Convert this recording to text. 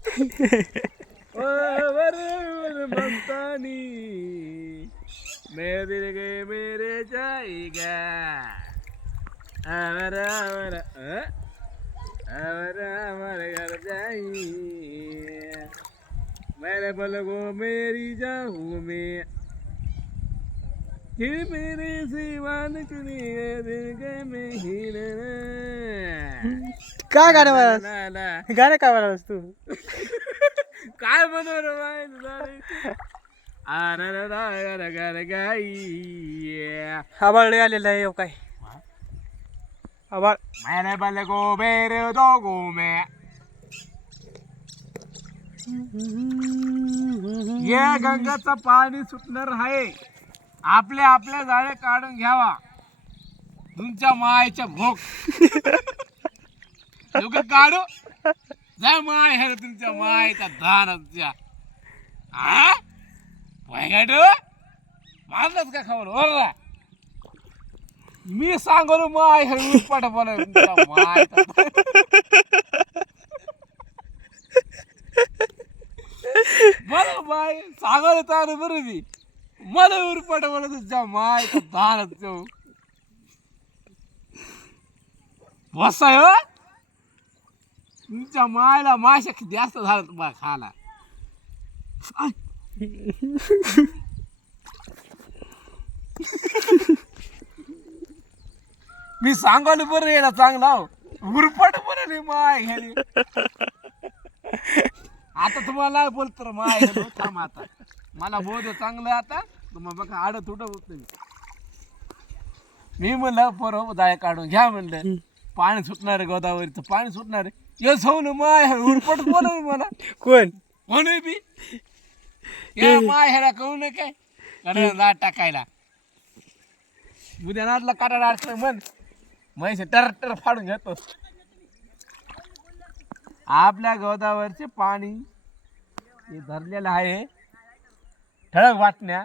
ओ वर मस्तानी मैं दिल गए मेरे जाएगा अवर अवर अवर अवर घर जाइए मेरे पलकों मेरी जाऊँ मैं फिर मेरे सिवान चुनिए दिल के में ही काय गाणं म्हणालास गाणं काय म्हणालास तू काय बनवलं अरे गाई आबाळ आलेलं आहे हो काय आबाळ मैंने बल को मेरे दो में ये गंगाचं पाणी सुटणार आहे आपले आपले झाडे काढून घ्यावा तुमच्या मायच्या भोग लोक काढू जा माय हे तुमच्या मायच्या धानाच्या आ पैगाड मारलंच का खावर ओरला मी सांगू माय हे उरपाट बोला तुमच्या माय बरं माय सांगू चालू बरं मी मला उरपाट बोला तुमच्या माय धानच बसाय हो तुमच्या मायला माशा किती जास्त झालं तुम्हाला खायला मी सांगायला बरं यायला चांगला हो उरपट बरं नाही माय घ्याली आता तुम्हाला बोलत तर माय घ्यालो थांब आता मला बोध चांगलं आता तुम्हाला बघा आडत उठ होत मी म्हणलं बरं जाय काढून घ्या म्हणलं पाणी सुटणार आहे गोदावरीचं पाणी सुटणार आहे येस हो ना माय उरपट बोल मला कोण म्हणू बी या माय ह्याला कहू नये काय कडे लाट टाकायला उद्या नाटला काटा अडचण म्हण म्हैस टर फाडून घेतो आपल्या गोदावरचे पाणी हे धरलेलं आहे ठळक बातम्या